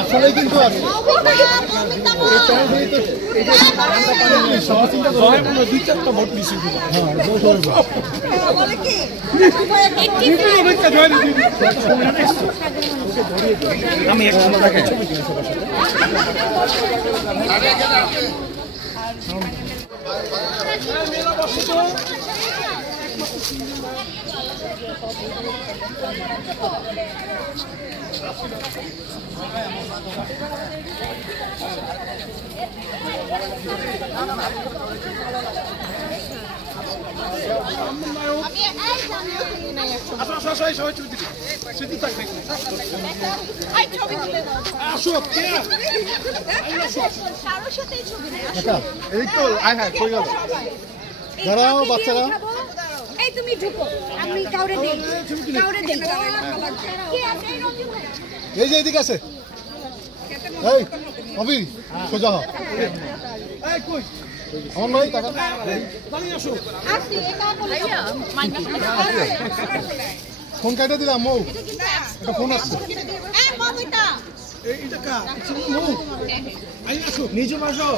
আসলে কিন্তু আছে আমি দাঁড়াও বাচ্চারা এই তুমি ঢুকো আমি কাউরে দেই এই যে এদিকে আছে এই অভি সোজা হ আমার নয় টাকা ফোন কাটে দিলাম মৌ একটা ফোন আসছে নিজে মাসো